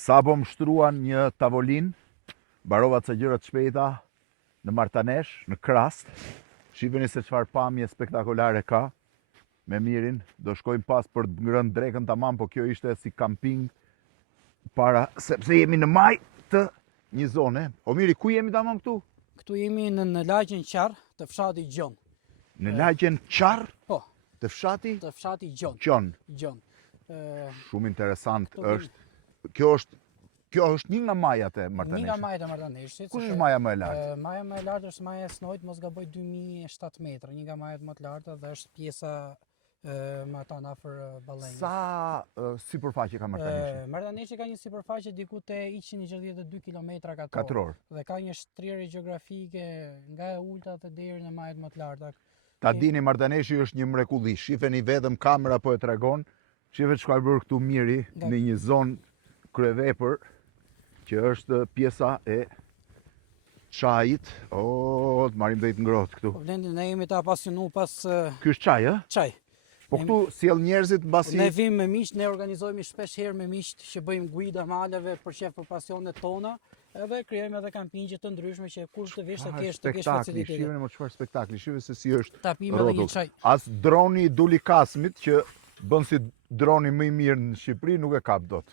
Sapo më shtruan një tavolin, barova ca gjëra të shpejta në Martanesh, në Krast. Shifeni se çfarë pamje spektakolare ka. Me mirin, do shkojmë pas për të ngrënë drekën tamam, po kjo ishte si kamping para, sepse jemi në maj të një zone. O miri, ku jemi tamam këtu? Këtu jemi në lagjen Qarr të fshati Gjon. Në lagjen Qarr Po, të fshati të fshati Gjon. Gjon. Ë, Shumë interesant Këtu është. Kjo është një nga majat e Një nga Martaneshit. majat e Martaneshit. Kush është maja më e lartë? Maja më e lartë është maja e Snojt, mos gaboj 2007 metra, një nga majat më të larta dhe është pjesa më ata afër Ballenjës. Sa sipërfaqe ka Martaneshi? Martaneshi ka një sipërfaqe diku te 162 km katror. Katror. Dhe ka një shtrirje gjeografike nga e ultat deri në majat më të larta. Ta dini, Martaneshi është një mrekulli. Shifeni vetëm kamera po e tregon. Shifet çka bërë këtu miri në një zonë kryevepër që është pjesa e çajit. O, të marrim drejt ngrohtë këtu. Po Blendi, ne jemi të apasionu pas Ky është çaj, ë? çaj. Po këtu sjell njerëzit mbasi Ne vim me miq, ne organizojmë shpesh herë me miq që bëjmë guida maleve për shef për pasionet tona, edhe krijojmë edhe kampingje të ndryshme që kush të vish të kesh spektakli. facilitete. Shifeni më çfarë spektakli. Shifeni se si është Ta pim edhe një rrotull. çaj. As droni i Duli Kasmit që bën si droni më i mirë në Shqipëri nuk e kap dot.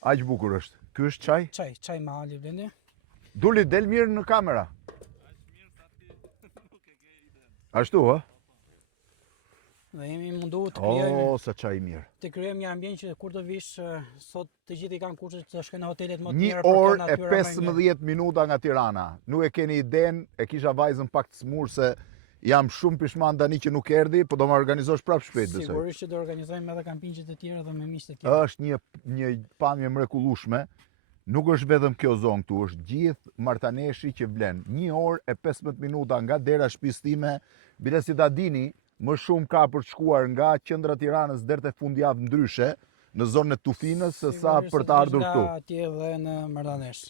Aq bukur është. Ky është çaj? Çaj mali Blendi. Duli del mirë në kamera. Ashtu, ë? Dhe jemi mundu të krijojmë O, sa çaj i mirë. një ambient që kur të vish sot të gjithë i kanë kushtet të shkojnë në hotelet më të 1 mira për orë të e natyra më e mirë. 15 minuta nga Tirana. Nuk e keni iden, e kisha vajzën pak të smur se jam shumë pishman tani që nuk erdhi, po do më organizosh prapë shpejt besoj. Sigurisht që do organizojmë edhe kampingje të tjera dhe me miq të tjerë. Është një pamje mrekullueshme. Nuk është vetëm kjo zonë këtu, është gjithë Martaneshi që vlen. 1 orë e 15 minuta nga dera shtëpisë time, bile si ta dini, më shumë ka për të shkuar nga qendra Tiranës deri te fundjavë ndryshe në zonën e Tufinës se sa për të ardhur këtu. Nga atje dhe në Martanesh.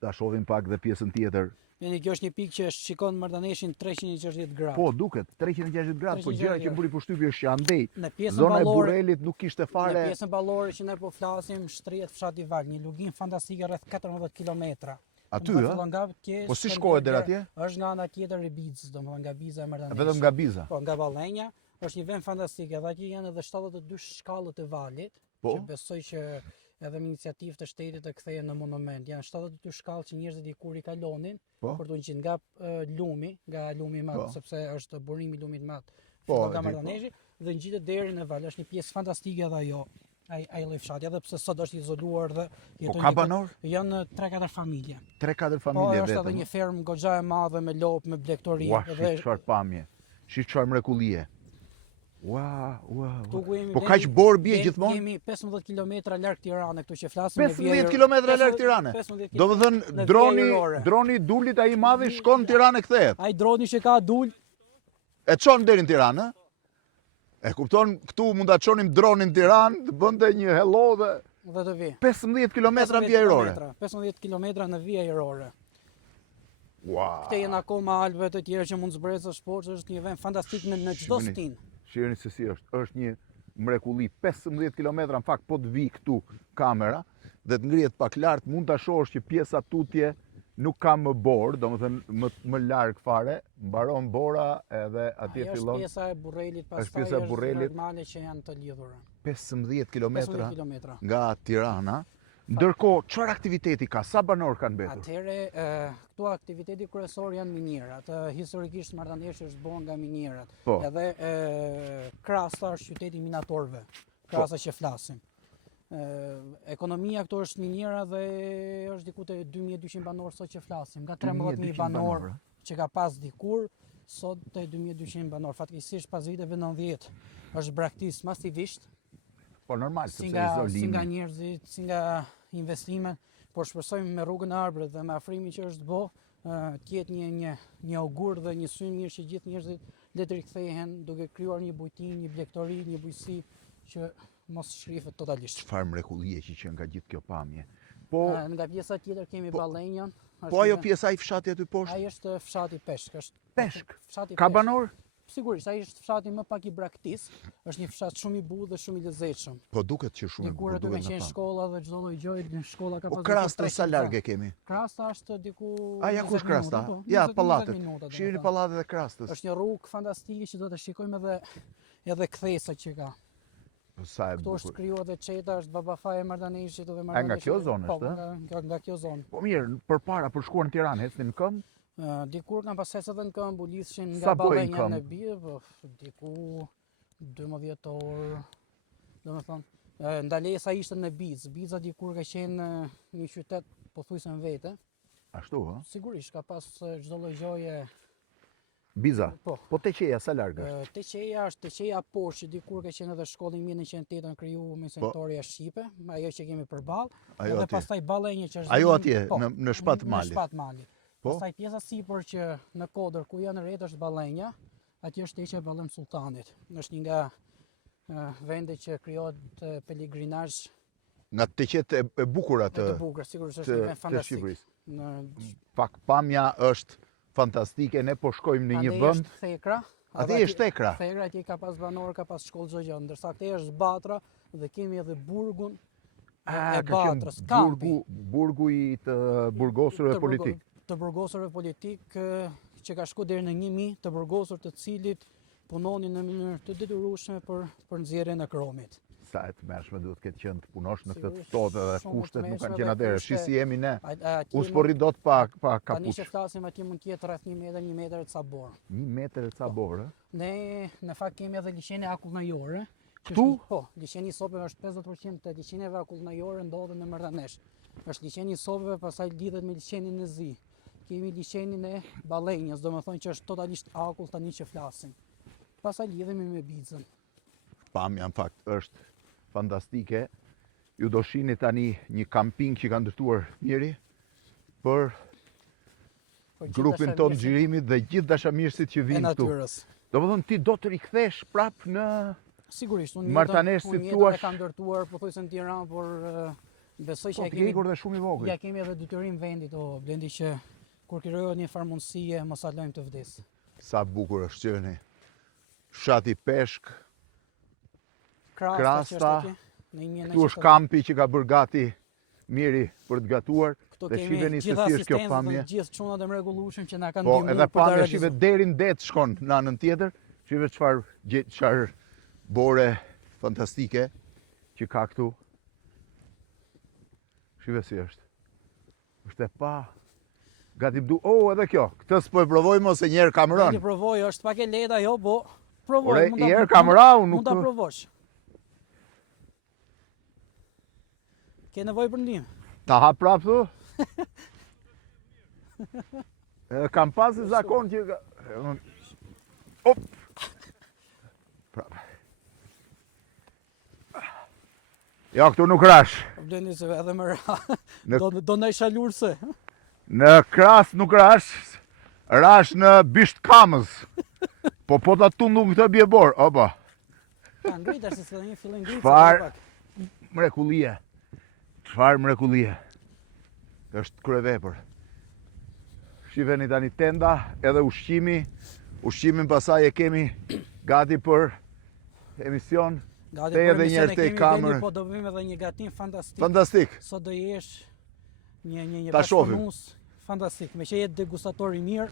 Ta shohim pak dhe pjesën tjetër. Jeni, kjo është një pikë që shikon Martaneshin 360 gradë. Po, duket 360 gradë, po gjëra që mburi përshtypje është që andej. Në pjesën Zona e ballore, Burrelit nuk kishte fare. në pjesën ballore që ne po flasim, shtrihet fshati Val, një lugim fantastike rreth 14 kilometra. Aty, ë? Po si shkohet deri atje? Është nga ana tjetër e Bizës, domethënë nga Biza e Martaneshit. Vetëm nga Biza. Po, nga Ballenja, është një vend fantastik, edhe atje janë edhe 72 shkallët e valit, Po. që besoj që edhe me iniciativë të shtetit të kthehen në monument. Janë 72 shkallë që njerëzit dikur i kalonin Po. për të qenë nga lumi i madh, Po. sepse është burimi i lumit madh. Po, Nga e di, Martaneshi dhe ngjitet deri në val, është një pjesë fantastike edhe ajo. Ai lloj fshati, edhe pse sot është izoluar dhe Po ka banor? Janë 3-4 familje. 3-4 Po, familje është vetëm. edhe një fermë goxha e madhe me lopë, me blegtori, Ua, shik çfarë pamje. Shik çfarë mrekullie. Ua. Po kaq bor bie gjithmonë? Jemi 15 kilometra larg Tiranës, këtu që flasim me 15 kilometra larg Tiranës. Do të thënë droni Dulit ai i madhi shkon në Tiranë e kthehet. Ai droni që ka dul E çon deri në Tiranë, ë? E kupton, këtu mund ta çonim dronin në Tiranë, të bënte një hello dhe të vi. 15 kilometra vija ajrore. 15 kilometra në vija ajrore. Ua. Këte janë akoma alpet të tjera që mund zbresësh poshtë, është një vend fantastik në çdo stin. Shiheni se si është. Është një mrekulli 15 kilometra, në fakt po të vi këtu kamera dhe të ngrihet pak lart, mund ta shohësh që pjesa tutje nuk ka më borë, domethënë më larg fare, mbaron bora edhe atje fillon. Është pjesa e Burrelit, pastaj Është pjesa e Burrelit. normale që janë të lidhura. 15 kilometra 15 kilometra. nga Tirana. Ndërkohë, çfarë aktiviteti ka? Sa banor kanë mbetur? Atëherë, këtu aktiviteti kryesor janë minierat. Historikisht Martaneshi është bërë nga minierat. Po. Edhe Krasta është qyteti minatorëve. Krasta që flasim. Ekonomia këtu është miniera dhe është diku te 2200 banor sot që flasim, nga 13000 banor që ka pas dikur, sot te 2200 banor. Fatkeqësisht pas viteve 90 është braktis masivisht. Po normal, sepse si nga izolimi. njerëzit, si nga investimet, por shpresojmë me rrugën e Arbërit dhe me afrimin që është bë, të jetë një augur dhe një sy mirë që gjithë njerëzit le të rikthehen duke krijuar një bujti, një blegtori, një bujësi që mos shrihet totalisht. Çfarë mrekullie që qen nga gjithë kjo pamje. Po, nga pjesa tjetër kemi Ballenjën. Po ajo pjesa i fshati aty poshtë? Ai është fshati Peshk, është Peshk. Fshati Ka Peshk. banor? sigurisht, ai është fshati më pak i braktis, është një fshat shumë i butë dhe shumë i lezetshëm. Po duket që shumë Dikur aty kanë qenë shkolla dhe çdo lloj gjëje, shkolla ka Po pasur. Krasta sa larg e kemi? Krasta është diku. A ja kush 20 Krasta? minuta, po, Ja, 20 pallatet. minuta, Shihni domethënë. pallatet e Krastës. Është një rrugë fantastike që do të shikojmë edhe kthesat që ka. Sa e Këtu është bukur. krijuar edhe Çeta, është Babafaj e Mardaneshit dhe A nga kjo zonë po, është, nga kjo zonë. Po mirë, përpara për shkuar në Tiranë, ecni në këmbë? Dikur kanë pasur edhe në këmbë, u lidhshin Sa nga bojnë Ballenja në këmbë? Bie, po diku 12 orë. Domethënë, ndalesa ishte në Bizë. Biza dikur ka qenë një qytet pothuajse në vete. Ashtu, ë? Sigurisht ka pas çdo lloj gjoje. Biza. Po. Po Teqeja sa larg është? Teqeja është Teqeja poshtë, që dikur ka qenë edhe shkolla 1908 kriju me sentoria shqipe, ajo që kemi përballë. Ajo Edhe atje. pastaj Ballenja që është Ajo vetëm- atje, po, në shpat mali. Në shpat mali. Po? Pastaj pjesa sipër që në Kodër ku janë rreth është Ballenja, atje është Teqja e Ballem Sultanit. Është një nga vendet që krijohet pelegrinazh Nga Teqet e bukura të bukur, sigurisht është të një vend fantastik. Shqipërisë. Në Pak pamja është fantastike, ne po shkojmë në një Andej vend. është Thekra. Atje është Thekra. Thekra atje ka pas banor, ka pas shkollë çdo gjë, ndërsa këtej është Batra dhe kemi edhe burgun e Batrës, kampi. Burgu i të burgosurve politik. Të burgosurve politik që ka shku deri në 1000 të burgosur të cilit punonin në mënyrë të detyrueshme për nxjerrjen e kromit. Sa e të mërshme duhet këtë qenë të punosh në këtë Sigurisht, totë dhe shumë kushtet të nuk kanë mërshme qenë dhe atëre. kushte- Shi si jemi ne. Atje U s'porri dot pa Tani kapuç. që flasim atje mund të jetë rreth 1 metër të sabor. 1 metër e ca borë. Ne në fakt kemi edhe liçene akullnajore. që Ktu? është një- Po, liçeni i sopëve është 50% të liçeneve akullnajore ndodhen në Mardanesh. Është liçeni i sopëve, pastaj lidhet me liçenin e zi. Kemi liçenin e Ballenjës, domethënë që është totalisht akull tani që flasim. Pastaj lidhemi me Bizën. Pamja në fakt është fantastike. Ju do shihni tani një kamping që ka ndërtuar Miri për Po, grupin gjithashtu ton mirësi xhirimit dhe gjithë dashamirësit që e vinë këtu. natyrës. Domethënë ti do të rikthesh prap në Sigurisht, unë Martanesh, si jetën thuash- e kam ndërtuar pothuajse në Tiranë, por besoj që po ja të kemi ikur dhe shumë i vogël. ja kemi edhe detyrim vendit, o Blendi, që kur krijohet një farmundësie mos alojmë të vdes. Sa bukur është qeni. Fshati Peshk, Krasta, Krasta, që është atje, në këtu është kampi që ka bërë gati Miri për të gatuar. Këtu dhe kemi shiheni se gjithë si është kjo asistencët pamje. dhe gjithë çunat e mrekullueshëm që na kanë Po, ndihmuar edhe për ta pamja shive realizuar. deri në det shkon në anën tjetër. Shive çfarë bore fantastike që ka këtu. Shive si është. Është e pa. Gati bdu. Edhe kjo. Këtë s'po e provojmë ose njerë kam Blendi, rënë. provoj, është pak e lehta ajo, po provoj. Ore, mund ta- njerë kam rënë, Mund ta nuk. provosh. Ke nevojë për ndihmë? Ta hap prap thu? Kam pasi zakon që... Op! Prap. Jo, këtu nuk rash. Blendi se edhe më ra. Në- Do na isha lurse. Në Kras nuk rash. Rash në Bisht Kamës. Po ta tundu këtë bjebor, opa. Ta ngritash se një fillim ngritje. Çfarë? Mrekullie. Çfarë mrekullie. Është kryevepër. Shiheni tani tenda, edhe ushqimi. Ushqimin pasaj e kemi gati për emision. Gati Te për edhe emision njerë e te kemi kamerë. Blendi, po do bëjmë edhe një gatim fantastik. Fantastik. Sot do jesh një Ta shohim. bashkëpunues fantastik. Me që jetë degustator i mirë,